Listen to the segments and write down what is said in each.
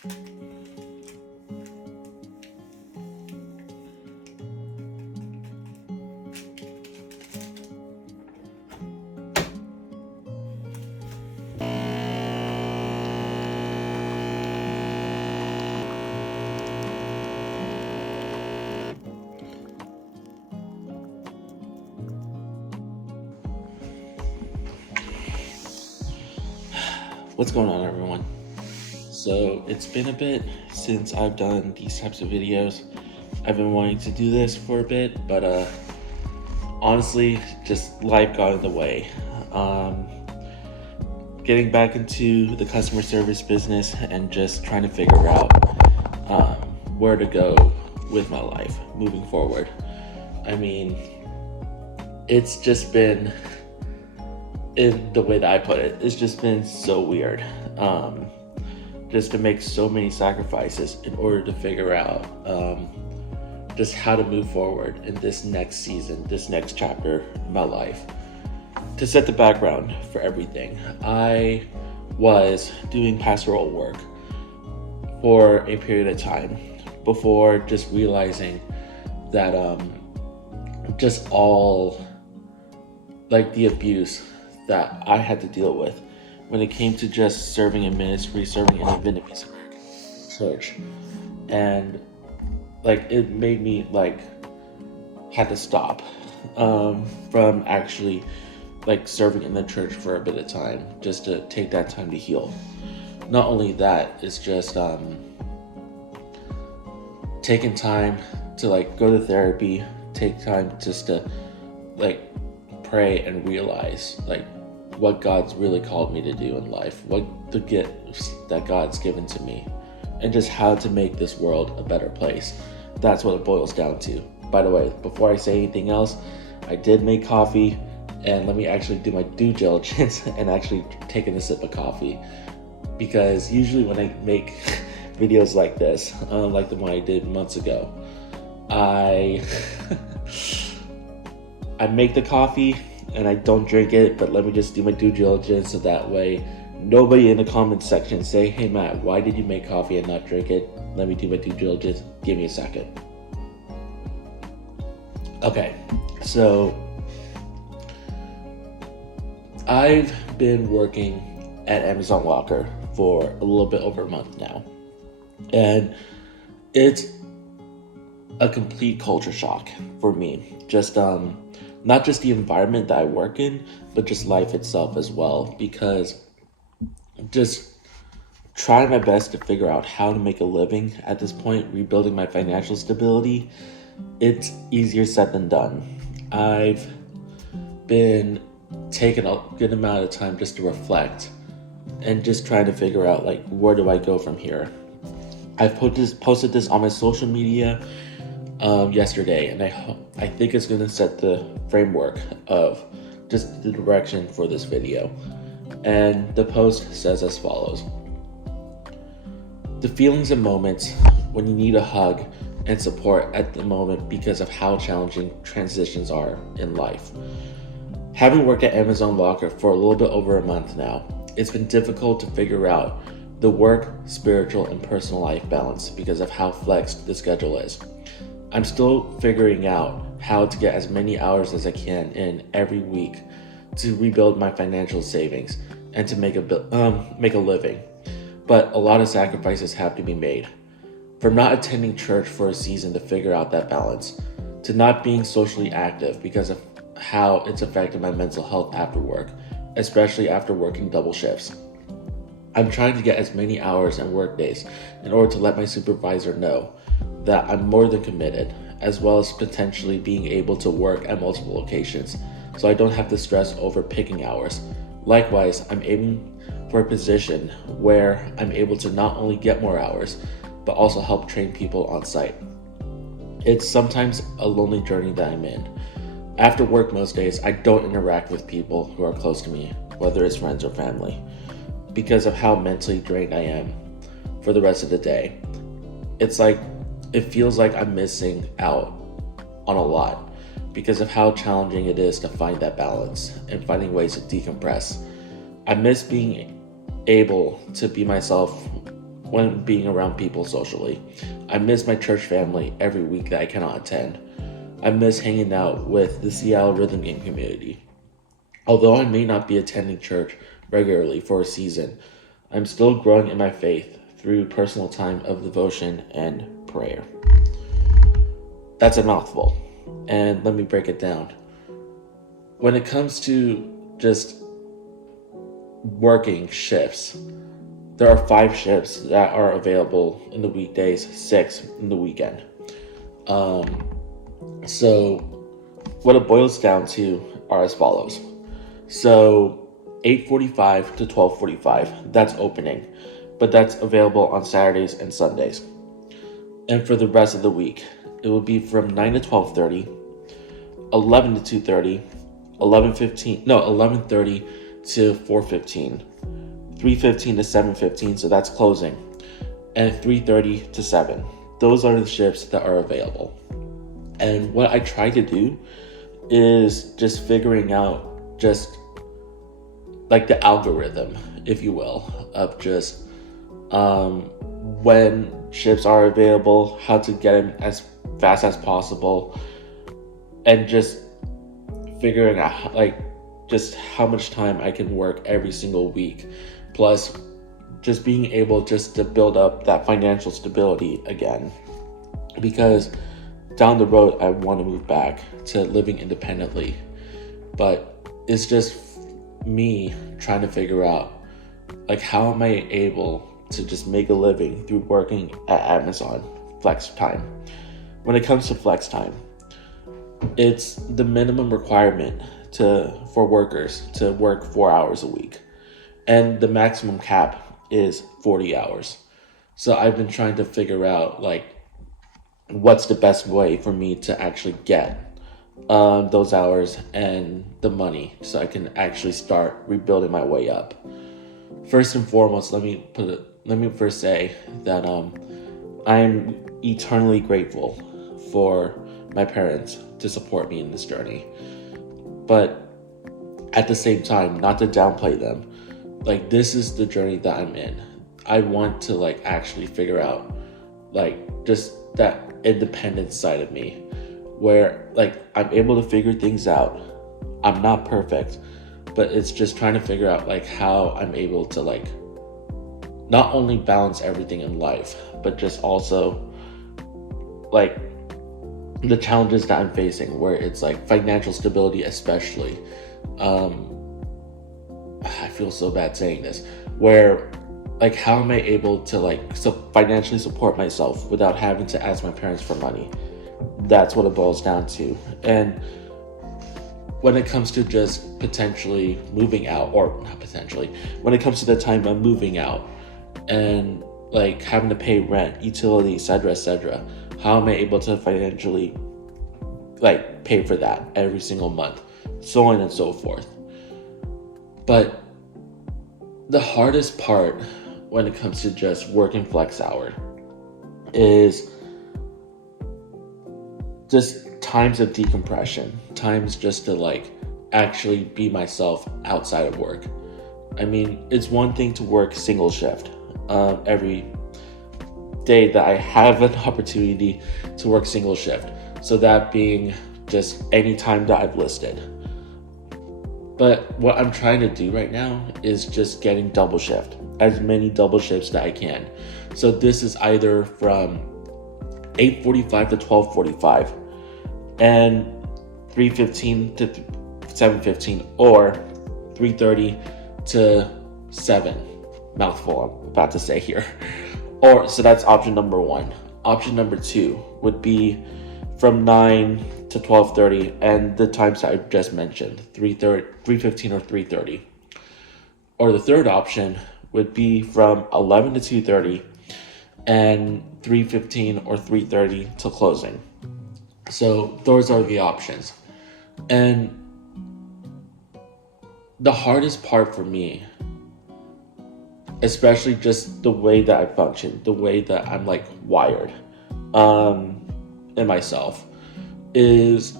What's going on, everyone? So it's been a bit since I've done these types of videos. I've been wanting to do this for a bit, but honestly, just life got in the way. Getting back into the customer service business and just trying to figure out where to go with my life moving forward. I mean, it's just been, in the way that I put it, it's just been so weird. Just to make so many sacrifices in order to figure out just how to move forward in this next season, this next chapter in my life. To set the background for everything, I was doing pastoral work for a period of time before just realizing that just all like the abuse that I had to deal with when it came to just serving in ministry, serving in a Vietnamese American church. And like it made me like had to stop from actually like serving in the church for a bit of time, just to take that time to heal. Not only that, it's just taking time to like go to therapy, take time just to like pray and realize like what God's really called me to do in life, what the gifts that God's given to me, and just how to make this world a better place. That's what it boils down to. By the way, before I say anything else, I did make coffee, and let me actually do my due diligence and actually taking a sip of coffee, because usually when I make videos like this, like the one I did months ago, I make the coffee and I don't drink it, but let me just do my due diligence so that way nobody in the comment section say, hey Matt, why did you make coffee and not drink it? Let me do my due diligence. Give me a second. Okay, so I've been working at Amazon Locker for a little bit over a month now, and it's a complete culture shock for me. Just not just the environment that I work in, but just life itself as well, because just trying my best to figure out how to make a living at this point, rebuilding my financial stability, it's easier said than done. I've been taking a good amount of time just to reflect and just trying to figure out like, where do I go from here? I've posted this on my social media yesterday, and I think it's going to set the framework of just the direction for this video. And the post says as follows: the feelings and moments when you need a hug and support at the moment because of how challenging transitions are in life. Having worked at Amazon Locker for a little bit over a month now, it's been difficult to figure out the work, spiritual, and personal life balance because of how flexed the schedule is. I'm still figuring out how to get as many hours as I can in every week to rebuild my financial savings and to make a living. But a lot of sacrifices have to be made. From not attending church for a season to figure out that balance, to not being socially active because of how it's affected my mental health after work, especially after working double shifts. I'm trying to get as many hours and work days in order to let my supervisor know that I'm more than committed, as well as potentially being able to work at multiple locations, so I don't have to stress over picking hours. Likewise, I'm aiming for a position where I'm able to not only get more hours, but also help train people on site. It's sometimes a lonely journey that I'm in. After work most days, I don't interact with people who are close to me, whether it's friends or family, because of how mentally drained I am for the rest of the day. It feels like I'm missing out on a lot because of how challenging it is to find that balance and finding ways to decompress. I miss being able to be myself when being around people socially. I miss my church family every week that I cannot attend. I miss hanging out with the Seattle Rhythm Game community. Although I may not be attending church regularly for a season, I'm still growing in my faith through personal time of devotion and prayer. That's a mouthful, and let me break it down. When it comes to just working shifts, there are 5 shifts that are available in the weekdays, 6 in the weekend. So what it boils down to are as follows. So 8:45 to 12:45, that's opening, but that's available on Saturdays and Sundays. And for the rest of the week, it will be from 9 to 12:30, 11 to 2:30, 11:30 to 4:15, 3:15 to 7:15, so that's closing, and 3:30 to 7. Those are the shifts that are available. And what I try to do is just figuring out just like the algorithm, if you will, of just when shifts are available, how to get them as fast as possible, and just figuring out like just how much time I can work every single week, plus just being able just to build up that financial stability again, because down the road I want to move back to living independently, but it's just me trying to figure out like how am I able to just make a living through working at Amazon flex time. When it comes to flex time, it's the minimum requirement for workers to work 4 hours a week, and the maximum cap is 40 hours. So I've been trying to figure out like what's the best way for me to actually get those hours and the money so I can actually start rebuilding my way up. First and foremost, let me first say that I'm eternally grateful for my parents to support me in this journey. But at the same time, not to downplay them, like this is the journey that I'm in. I want to like actually figure out like just that independent side of me where like I'm able to figure things out. I'm not perfect, but it's just trying to figure out like how I'm able to like not only balance everything in life, but just also like the challenges that I'm facing, where it's like financial stability, especially. I feel so bad saying this, where like how am I able to like financially support myself without having to ask my parents for money? That's what it boils down to. And when it comes to just potentially moving out, or not potentially, when it comes to the time of moving out and like having to pay rent, utilities, etc., how am I able to financially like pay for that every single month, so on and so forth. But the hardest part when it comes to just working flex hour is just times of decompression, times just to like actually be myself outside of work. I mean, it's one thing to work single shift every day that I have an opportunity to work single shift. So that being just any time that I've listed. But what I'm trying to do right now is just getting double shift, as many double shifts that I can. So this is either from 8:45 to 12:45 and 3:15 to 7:15, or 3:30 to 7. Mouthful I'm about to say here. Or so that's option number 1. Option number 2 would be from 9 to 12:30, and the times that I just mentioned, 3:15 or 3:30. Or the third option would be from 11 to 2:30 and 3:15 or 3:30 till closing. So those are the options. And the hardest part for me, especially just the way that I function, the way that I'm like wired in myself, is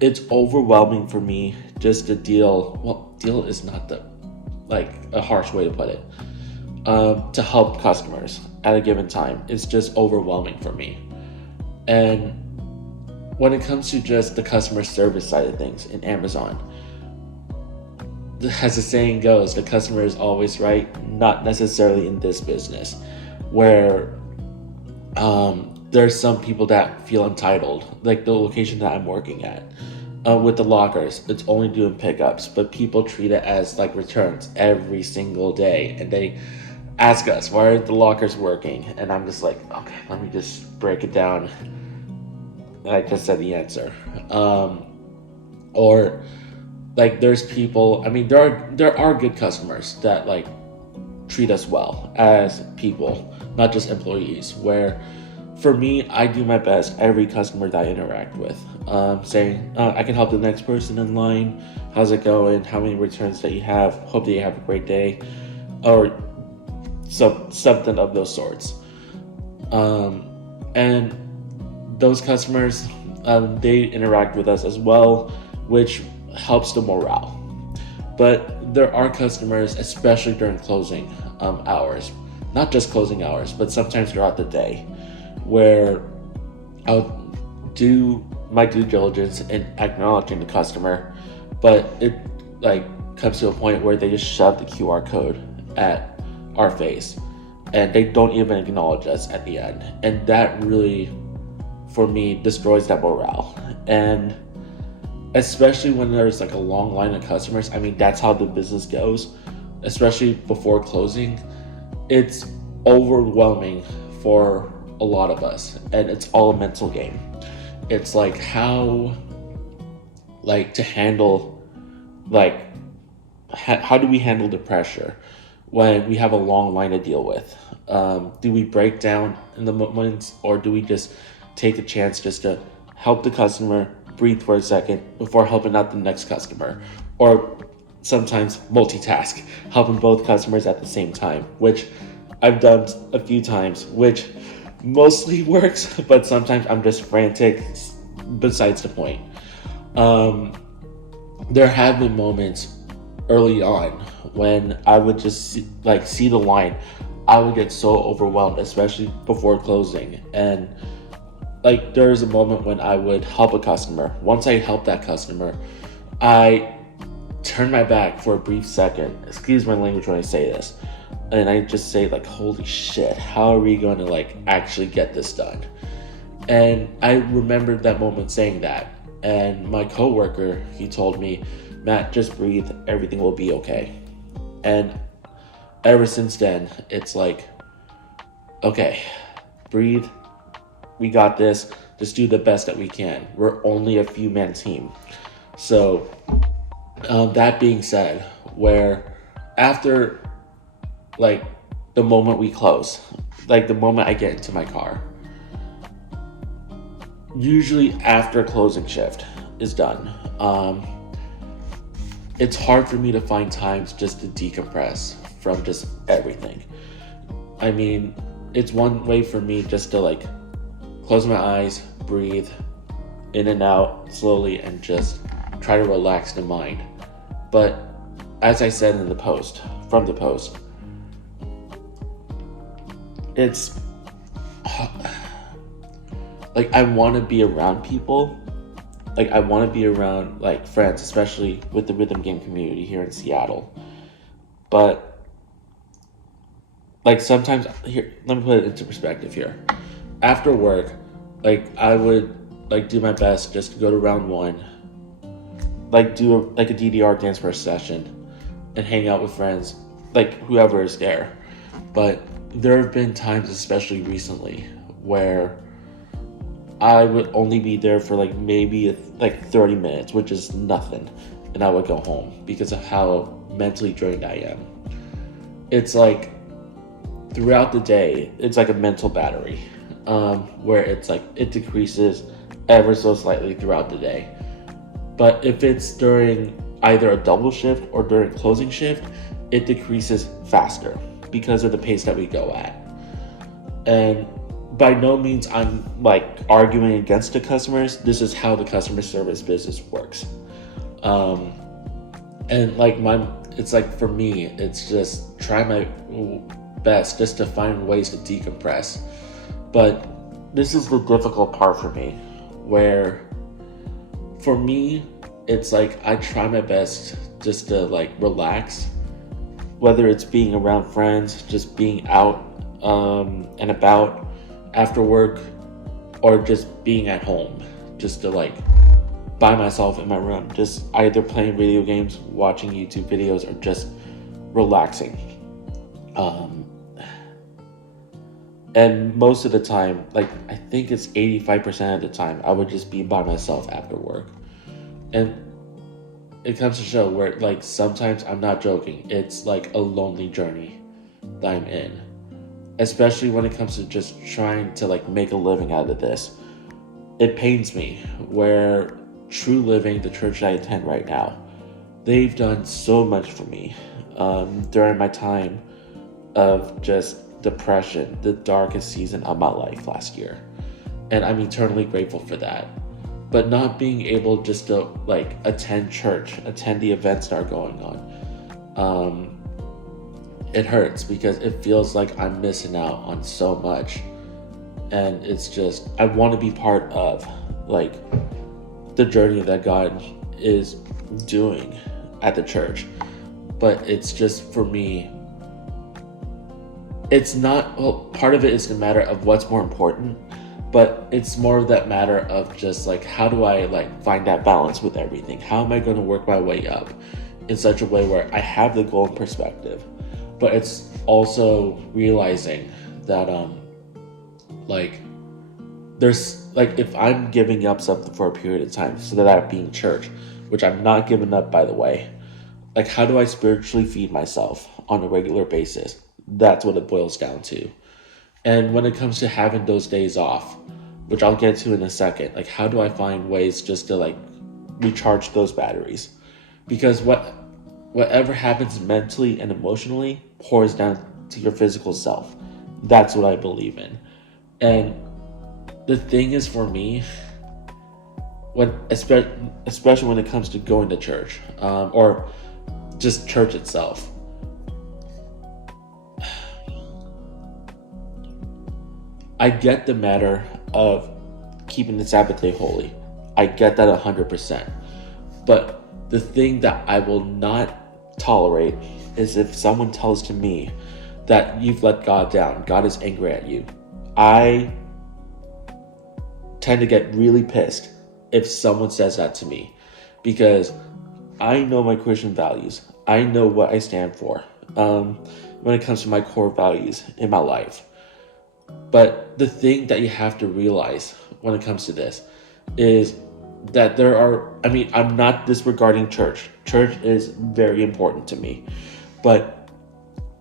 it's overwhelming for me just to deal is not the like a harsh way to put it. to help customers at a given time is just overwhelming for me. And when it comes to just the customer service side of things in Amazon, as the saying goes, the customer is always right, not necessarily in this business, where there's some people that feel entitled, like the location that I'm working at. With the lockers, it's only doing pickups, but people treat it as like returns every single day, and they ask us, why are the lockers working? And I'm just like, okay, let me just break it down. And I just said the answer. Or like there's people, I mean, there are good customers that like treat us well as people, not just employees, where for me, I do my best every customer that I interact with, saying, I can help the next person in line. How's it going? How many returns that you have? Hope that you have a great day. Or something of those sorts. And those customers, they interact with us as well, which helps the morale. But there are customers, especially during closing hours, not just closing hours, but sometimes throughout the day, where I'll do my due diligence in acknowledging the customer, but it like comes to a point where they just shove the QR code at our face and they don't even acknowledge us at the end. And that really, for me, destroys that morale. And especially when there's like a long line of customers, I mean, that's how the business goes, especially before closing. It's overwhelming for a lot of us, and it's all a mental game. It's like how to handle, like how do we handle the pressure when we have a long line to deal with? Do we break down in the moments, or do we just take a chance just to help the customer breathe for a second before helping out the next customer? Or sometimes multitask, helping both customers at the same time, which I've done a few times, which mostly works, but sometimes I'm just frantic besides the point. There have been moments early on when I would just see the line. I would get so overwhelmed, especially before closing. And like there's a moment when I would help a customer. Once I help that customer, I turn my back for a brief second. Excuse my language when I say this. And I just say like, holy shit, how are we going to like actually get this done? And I remembered that moment saying that. And my coworker, he told me, Matt, just breathe, everything will be okay. And ever since then, it's like, okay, breathe, we got this, just do the best that we can. We're only a few man team. So that being said, where after like the moment we close, like the moment I get into my car, usually after closing shift is done, it's hard for me to find times just to decompress from just everything. I mean, it's one way for me just to like close my eyes, breathe in and out slowly, and just try to relax the mind. But as I said in the post, it's like I want to be around people. Like I want to be around like friends, especially with the rhythm game community here in Seattle. But like sometimes, here, let me put it into perspective here. After work, like I would like do my best just to go to round one, like do a DDR dance for a session and hang out with friends, like whoever is there. But there have been times, especially recently, where I would only be there for like maybe 30 minutes, which is nothing, and I would go home because of how mentally drained I am. It's like throughout the day, it's like a mental battery, where it's like it decreases ever so slightly throughout the day. But if it's during either a double shift or during closing shift, it decreases faster because of the pace that we go at. And by no means I'm like arguing against the customers. This is how the customer service business works. And like it's like for me, it's just try my best just to find ways to decompress. But this is the difficult part for me, where for me, it's like I try my best just to like relax, whether it's being around friends, just being out and about after work, or just being at home, just to like by myself in my room, just either playing video games, watching YouTube videos, or just relaxing. Um, and most of the time, like I think it's 85% of the time, I would just be by myself after work. And it comes to show where like sometimes I'm not joking, it's like a lonely journey that I'm in. Especially when it comes to just trying to like make a living out of this. It pains me where True Living, the church I attend right now, they've done so much for me during my time of just depression, the darkest season of my life last year. And I'm eternally grateful for that. But not being able just to like attend church, attend the events that are going on, it hurts because it feels like I'm missing out on so much. And it's just, I want to be part of like the journey that God is doing at the church. But it's just, for me, it's not, well, part of it is a matter of what's more important, but it's more of that matter of just like, how do I like find that balance with everything? How am I going to work my way up in such a way where I have the goal in perspective, but it's also realizing that like there's like, if I'm giving up something for a period of time, so that being church, which I'm not giving up, by the way, like how do I spiritually feed myself on a regular basis? That's what it boils down to. And when it comes to having those days off, which I'll get to in a second, like how do I find ways just to like recharge those batteries? Because whatever happens mentally and emotionally pours down to your physical self. That's what I believe in. And the thing is, for me, especially when it comes to going to church, or just church itself, I get the matter of keeping the Sabbath day holy. I get that 100%. But the thing that I will not tolerate is if someone tells to me that you've let God down, God is angry at you. I tend to get really pissed if someone says that to me, because I know my Christian values. I know what I stand for when it comes to my core values in my life. But the thing that you have to realize when it comes to this is that I'm not disregarding church. Church is very important to me. But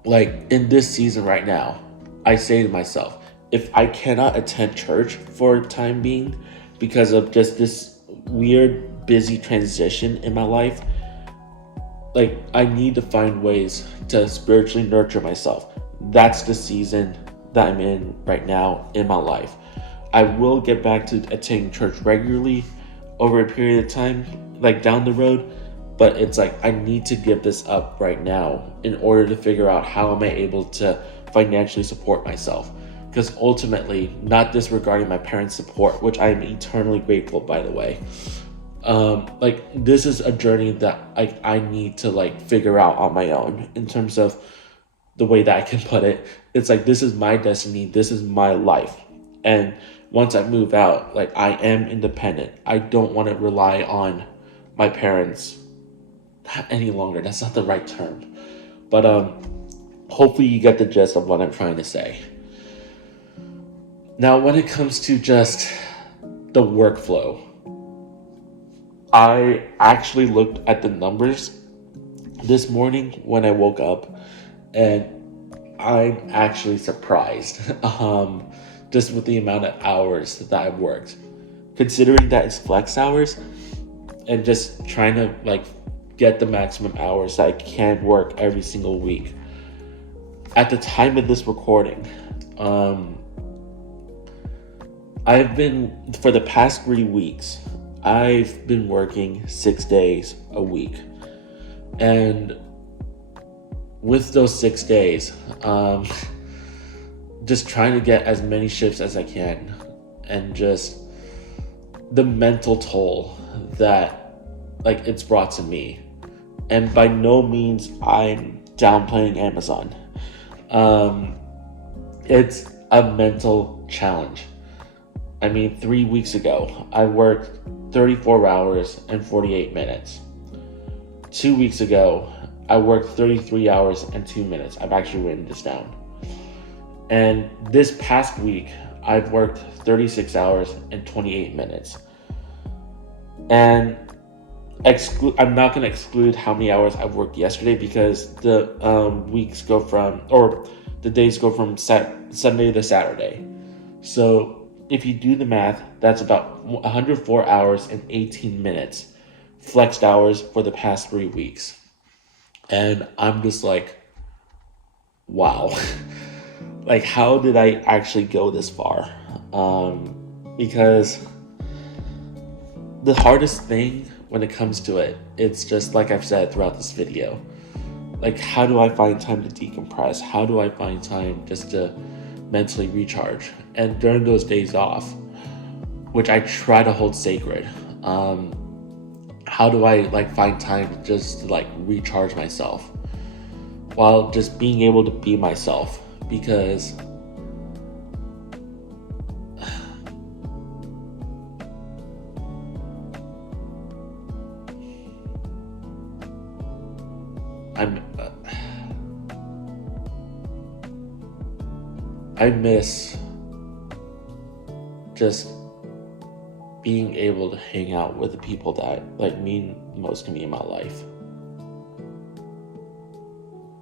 like in this season right now, I say to myself, if I cannot attend church for a time being because of just this weird, busy transition in my life, like I need to find ways to spiritually nurture myself. That's the season that I'm in right now in my life. I will get back to attending church regularly over a period of time, like down the road, but it's like I need to give this up right now in order to figure out how am I able to financially support myself. Because ultimately, not disregarding my parents' support, which I am eternally grateful, by the way, like this is a journey that I need to like figure out on my own in terms of the way that I can put it. It's like, this is my destiny, this is my life. And once I move out, like I am independent. I don't want to rely on my parents any longer. That's not the right term. But hopefully you get the gist of what I'm trying to say. Now, when it comes to just the workflow, I actually looked at the numbers this morning when I woke up, and I'm actually surprised just with the amount of hours that I've worked. Considering that it's flex hours and just trying to like get the maximum hours that I can work every single week. At the time of this recording, I've been, for the past 3 weeks, I've been working 6 days a week. And with those 6 days, just trying to get as many shifts as I can, and just the mental toll that like it's brought to me. And by no means I'm downplaying Amazon. It's a mental challenge. I mean, 3 weeks ago, I worked 34 hours and 48 minutes. 2 weeks ago, I worked 33 hours and 2 minutes. I've actually written this down. And this past week, I've worked 36 hours and 28 minutes. And I'm not going to exclude how many hours I've worked yesterday, because the days go from Sunday to Saturday. So if you do the math, that's about 104 hours and 18 minutes flexed hours for the past 3 weeks. And I'm just like, wow. Like, how did I actually go this far? Because the hardest thing when it comes to it, it's just like I've said throughout this video. Like, how do I find time to decompress? How do I find time just to mentally recharge? And during those days off, which I try to hold sacred, how do I find time just to recharge myself while just being able to be myself? Because I miss just being able to hang out with the people that mean most to me in my life.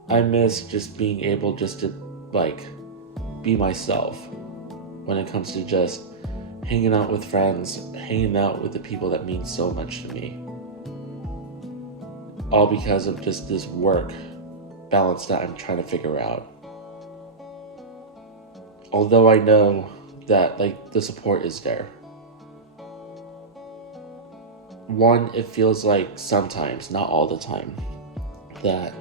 I miss just being able just to be myself when it comes to just hanging out with friends, hanging out with the people that mean so much to me. All because of just this work balance that I'm trying to figure out. Although I know that the support is there. One, it feels like sometimes, not all the time, that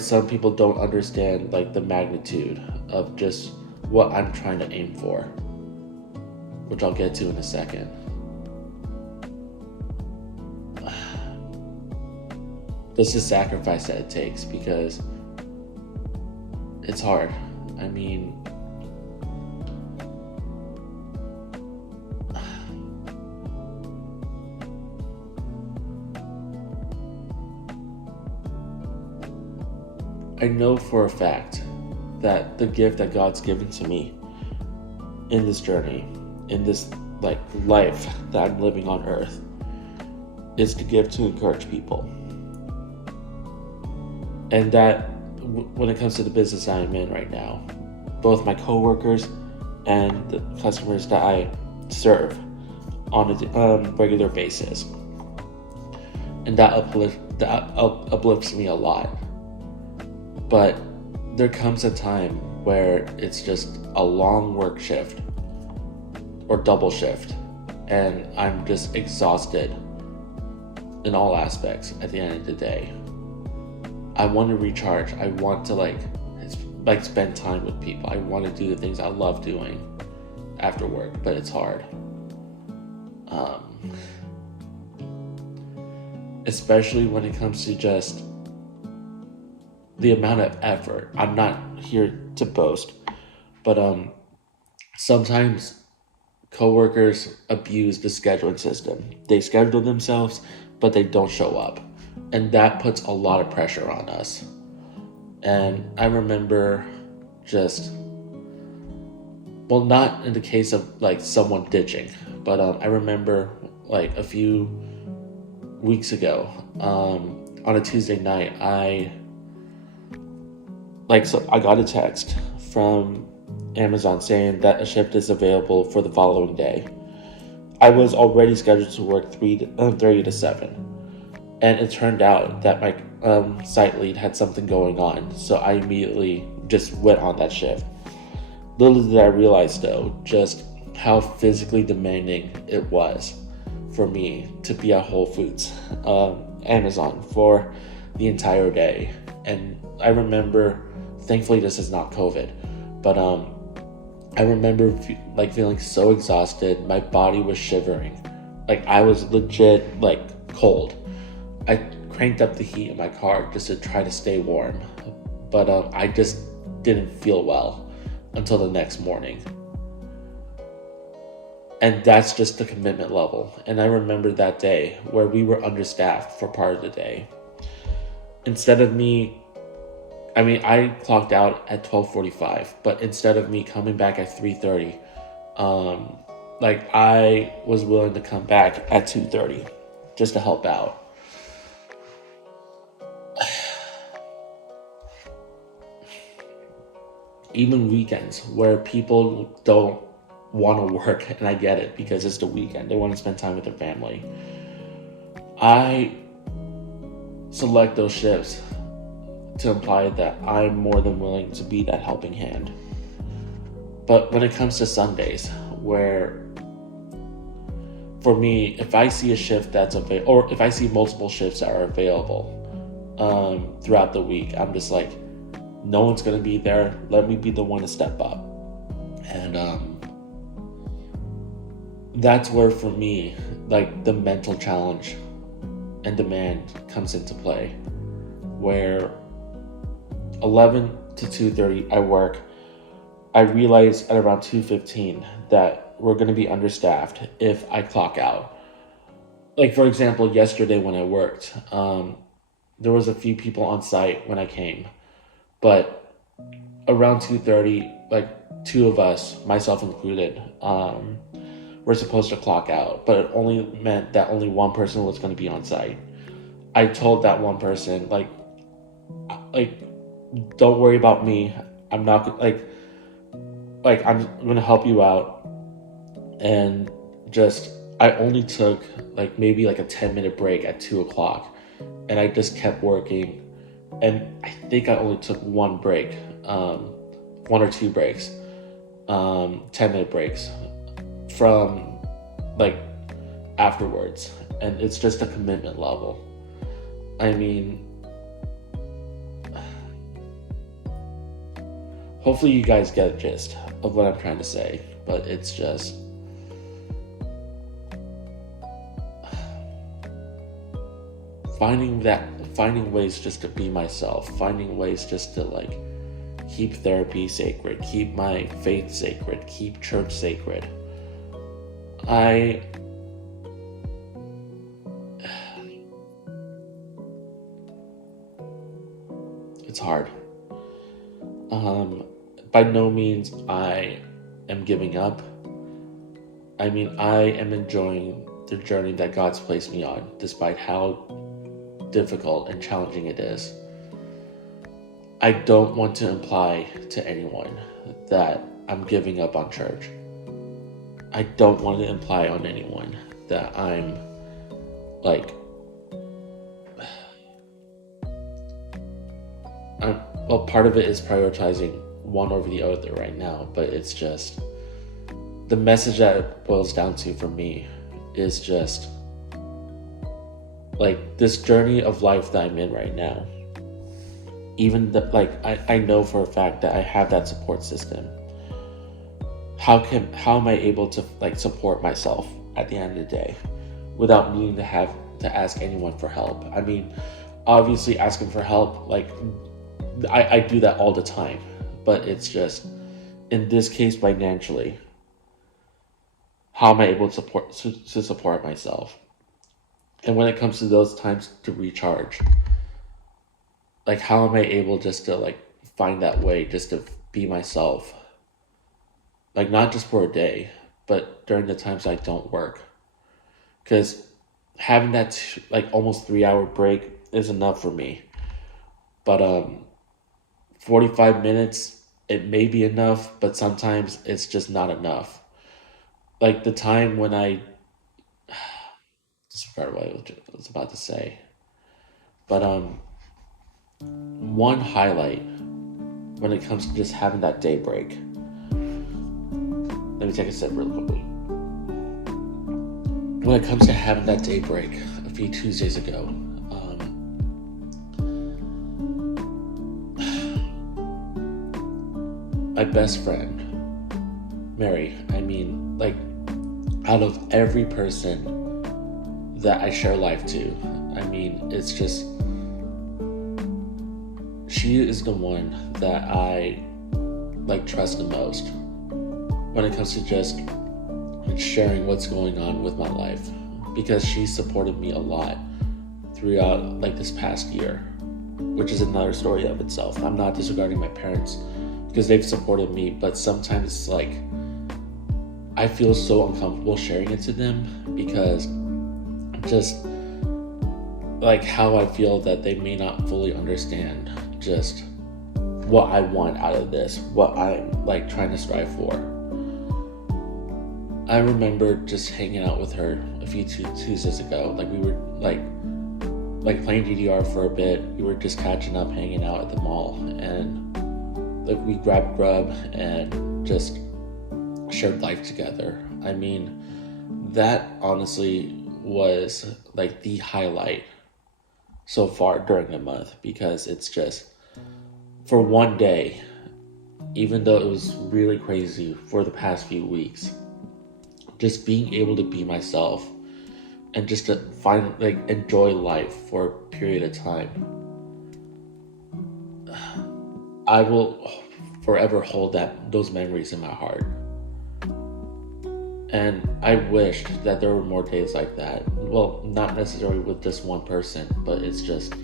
some people don't understand the magnitude of just what I'm trying to aim for, which I'll get to in a second. It's the sacrifice that it takes, because it's hard. I mean, I know for a fact that the gift that God's given to me in this journey, in this life that I'm living on earth, is to give to encourage people. And that when it comes to the business I'm in right now, both my coworkers and the customers that I serve on a regular basis, and that uplifts me a lot. But there comes a time where it's just a long work shift or double shift, and I'm just exhausted in all aspects at the end of the day. I want to recharge. I want to spend time with people. I want to do the things I love doing after work, but it's hard. Especially when it comes to just the amount of effort. I'm not here to boast, but sometimes coworkers abuse the scheduling system. They schedule themselves, but they don't show up. And that puts a lot of pressure on us. And I remember not in the case of someone ditching, but I remember a few weeks ago, on a Tuesday night, I got a text from Amazon saying that a shift is available for the following day. I was already scheduled to work 3:30 to 7. And it turned out that my site lead had something going on, so I immediately just went on that shift. Little did I realize, though, just how physically demanding it was for me to be at Whole Foods, Amazon, for the entire day. And I remember, thankfully this is not COVID, but I remember like feeling so exhausted. My body was shivering. Like I was legit like cold. I cranked up the heat in my car just to try to stay warm, but I just didn't feel well until the next morning. And that's just the commitment level. And I remember that day where we were understaffed for part of the day. Instead of me, I mean, I clocked out at 12:45, but instead of me coming back at 3:30, um, like I was willing to come back at 2:30 just to help out. Even weekends where people don't want to work, and I get it because it's the weekend, they want to spend time with their family. I select those shifts to imply that I'm more than willing to be that helping hand. But when it comes to Sundays, where for me, if I see a shift that's available, or if I see multiple shifts that are available throughout the week, I'm just like, no one's gonna be there. Let me be the one to step up. And that's where, for me, like the mental challenge and demand comes into play. Where 11 to 2:30 I work. I realize at around 2:15 that we're going to be understaffed if I clock out. Like for example, yesterday when I worked, there was a few people on site when I came, but around 2:30, like two of us, myself included, were supposed to clock out, but it only meant that only one person was going to be on site. I told that one person, like, don't worry about me. I'm not like I'm gonna help you out, and just I only took like maybe like a 10-minute break at 2 o'clock, and I just kept working, and I think I only took one break, one or two breaks, 10-minute breaks from like afterwards, and it's just a commitment level. I mean, hopefully you guys get a gist of what I'm trying to say, but it's just finding ways just to be myself, finding ways just to like keep therapy sacred, keep my faith sacred, keep church sacred. It's hard. By no means I am giving up. I mean, I am enjoying the journey that God's placed me on, despite how difficult and challenging it is. I don't want to imply to anyone that I'm giving up on church. I don't want to imply on anyone that I'm like, well, part of it is prioritizing one over the other right now, but it's just the message that it boils down to for me is just like this journey of life that I'm in right now. Even I know for a fact that I have that support system. How am I able to like support myself at the end of the day without needing to have to ask anyone for help? I mean, obviously asking for help, like I do that all the time, but it's just in this case financially, how am I able to support myself? And when it comes to those times to recharge, like how am I able just to like find that way just to be myself? Like not just for a day, but during the times I don't work. Because having that like almost 3 hour break is enough for me. But 45 minutes, it may be enough, but sometimes it's just not enough. Like the time when I just forgot what I was about to say. But one highlight when it comes to just having that day break. Let me take a sip real quickly. When it comes to having that day break a few Tuesdays ago, my best friend, Mary. I mean, like, out of every person that I share life to, I mean, it's just, she is the one that I like trust the most when it comes to just sharing what's going on with my life, because she supported me a lot throughout like this past year, which is another story of itself. I'm not disregarding my parents because they've supported me, but sometimes it's like I feel so uncomfortable sharing it to them because just like how I feel that they may not fully understand just what I want out of this, what I'm like trying to strive for. I remember just hanging out with her a few Tuesdays ago. Like we were like playing DDR for a bit. We were just catching up, hanging out at the mall, and like we grabbed grub and just shared life together. I mean, that honestly was like the highlight so far during the month, because it's just for one day, even though it was really crazy for the past few weeks, just being able to be myself and just to find like enjoy life for a period of time, I will forever hold those memories in my heart. And I wished that there were more days like that. Well, not necessarily with just one person, but it's just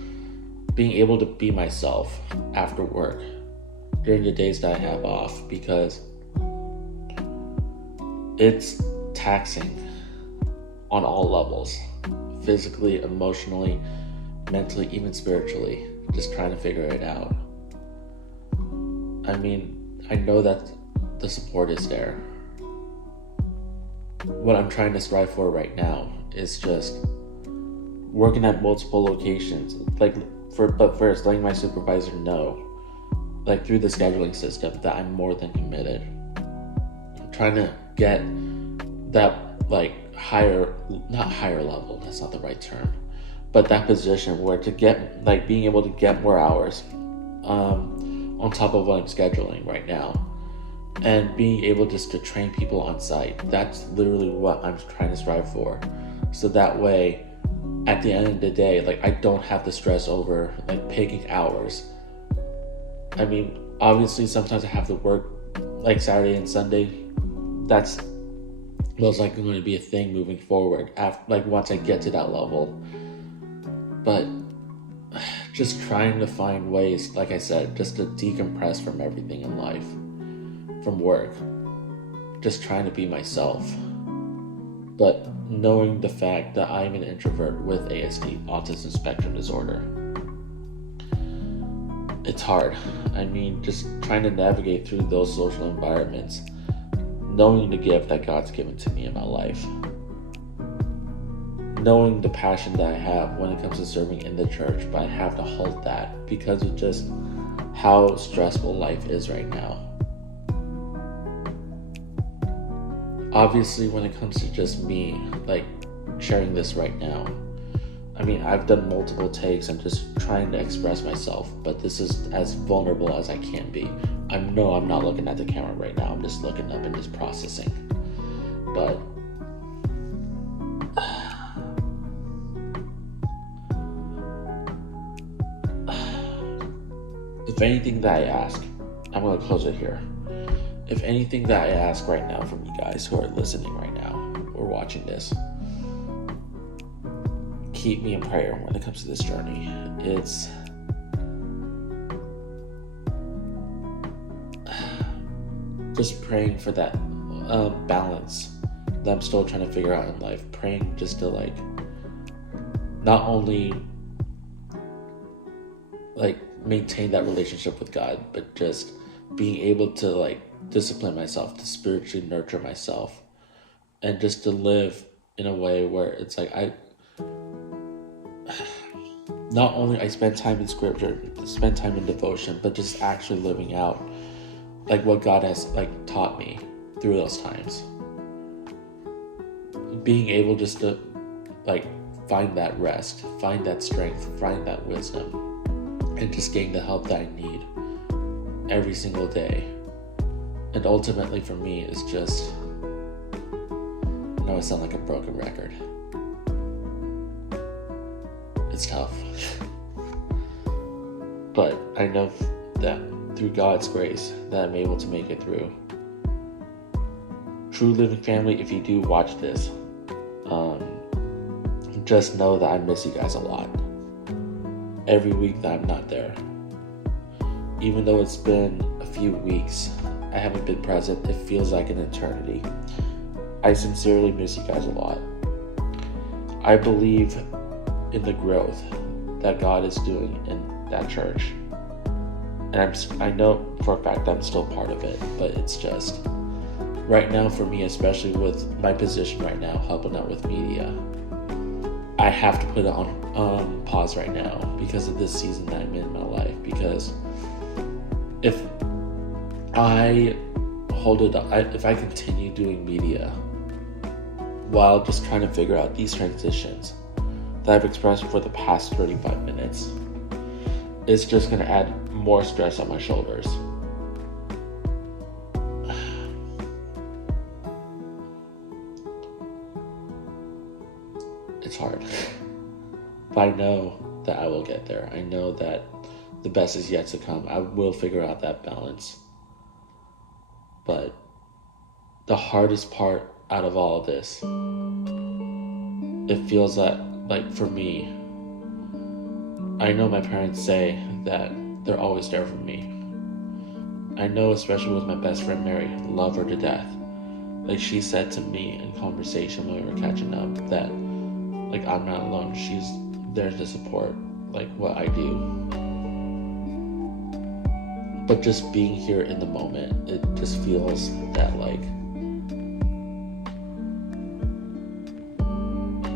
being able to be myself after work during the days that I have off, because it's taxing on all levels, physically, emotionally, mentally, even spiritually, just trying to figure it out. I mean, I know that the support is there. What I'm trying to strive for right now is just working at multiple locations, but first letting my supervisor know, like through the scheduling system, that I'm more than committed. I'm trying to get that like not higher level, that's not the right term, but that position where to get like being able to get more hours on top of what I'm scheduling right now, and being able just to train people on site. That's literally what I'm trying to strive for, so that way at the end of the day, like I don't have to stress over like picking hours. I mean, obviously sometimes I have to work like Saturday and Sunday. That's most likely going to be a thing moving forward after, like once I get to that level. But just trying to find ways, like I said, just to decompress from everything in life, from work, just trying to be myself, but knowing the fact that I'm an introvert with ASD, autism spectrum disorder. It's hard. I mean, just trying to navigate through those social environments, knowing the gift that God's given to me in my life, knowing the passion that I have when it comes to serving in the church, but I have to hold that because of just how stressful life is right now. Obviously, when it comes to just me, like sharing this right now, I mean, I've done multiple takes. I'm just trying to express myself, but this is as vulnerable as I can be. I'm not looking at the camera right now. I'm just looking up and just processing. But if anything that I ask, I'm going to close it here. If anything that I ask right now from you guys who are listening right now or watching this, keep me in prayer when it comes to this journey. It's just praying for that balance that I'm still trying to figure out in life. Praying just to like not only like maintain that relationship with God, but just being able to like discipline myself, to spiritually nurture myself, and just to live in a way where it's like not only I spend time in scripture, spend time in devotion, but just actually living out like what God has like taught me through those times. Being able just to like find that rest, find that strength, find that wisdom, and just getting the help that I need every single day And ultimately for me, it's just, I know I sound like a broken record. It's tough. But I know that through God's grace that I'm able to make it through. True Living family, if you do watch this, just know that I miss you guys a lot. Every week that I'm not there. Even though it's been a few weeks, I haven't been present, it feels like an eternity. I sincerely miss you guys a lot. I believe in the growth that God is doing in that church. And I know for a fact I'm still part of it, but it's just, right now for me, especially with my position right now, helping out with media, I have to put it on pause right now because of this season that I'm in my life. Because if I hold it up, if I continue doing media while just trying to figure out these transitions that I've expressed for the past 35 minutes, it's just going to add more stress on my shoulders. It's hard. But I know that I will get there. I know that the best is yet to come. I will figure out that balance. But the hardest part out of all of this, it feels that, like for me, I know my parents say that they're always there for me. I know, especially with my best friend Mary, love her to death. Like she said to me in conversation when we were catching up that, like, I'm not alone. She's there to support, like, what I do. But just being here in the moment, it just feels that, like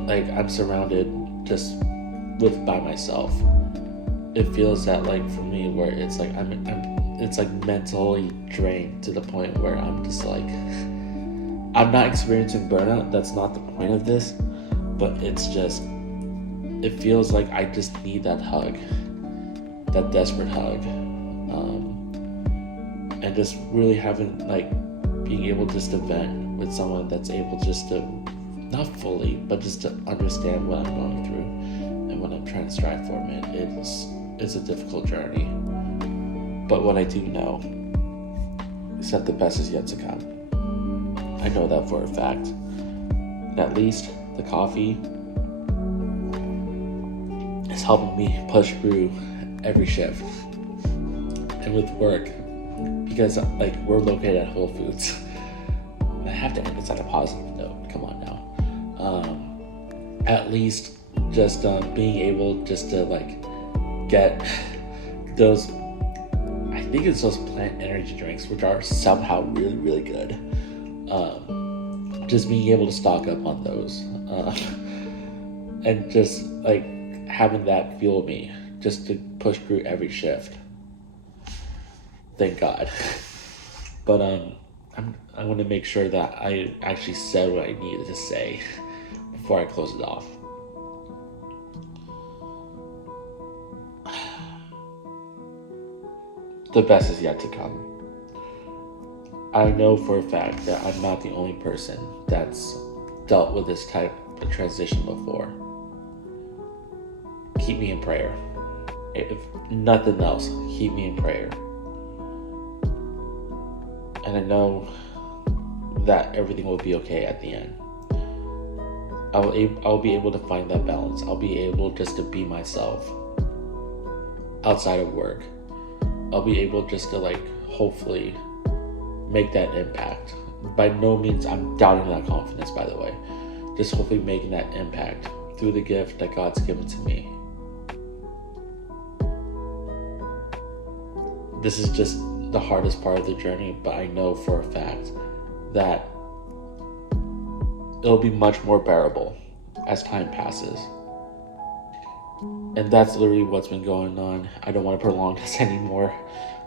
I'm surrounded just by myself. It feels that, like, for me, where it's like it's like mentally drained to the point where I'm just like, I'm not experiencing burnout. That's not the point of this. But it's just, it feels like I just need that hug, that desperate hug. And just really having, like, being able just to vent with someone that's able just to, not fully, but just to understand what I'm going through and what I'm trying to strive for, man. It's a difficult journey. But what I do know is that the best is yet to come. I know that for a fact. And at least the coffee is helping me push through every shift. And with work, because, like, we're located at Whole Foods, I have to end this on a positive note. Come on now. At least just being able just to, like, get those, I think it's those plant energy drinks, which are somehow really, really good. Just being able to stock up on those. And just, like, having that fuel me just to push through every shift. Thank God. But I want to make sure that I actually said what I needed to say before I close it off. The best is yet to come. I know for a fact that I'm not the only person that's dealt with this type of transition before. Keep me in prayer. If nothing else, keep me in prayer. And I know that everything will be okay at the end. I'll be able to find that balance. I'll be able just to be myself outside of work. I'll be able just to, like, hopefully make that impact. By no means I'm doubting that confidence, by the way. Just hopefully making that impact through the gift that God's given to me. This is just the hardest part of the journey, but I know for a fact that it'll be much more bearable as time passes. And that's literally what's been going on. I don't want to prolong this anymore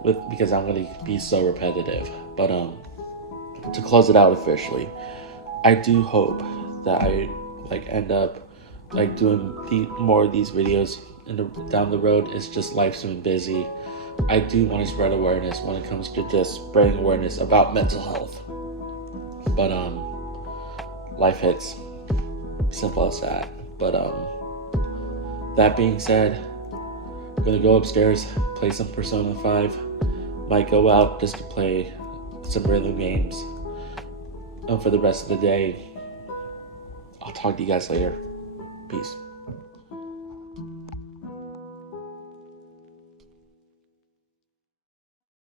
because I'm going to be so repetitive. But to close it out officially, I do hope that I, like, end up, like, doing more of these videos down the road. It's just life's been busy. I do want to spread awareness when it comes to just spreading awareness about mental health. But life hits. Simple as that. But that being said, I'm gonna go upstairs, play some Persona 5. Might go out just to play some rhythm games. For the rest of the day, I'll talk to you guys later. Peace.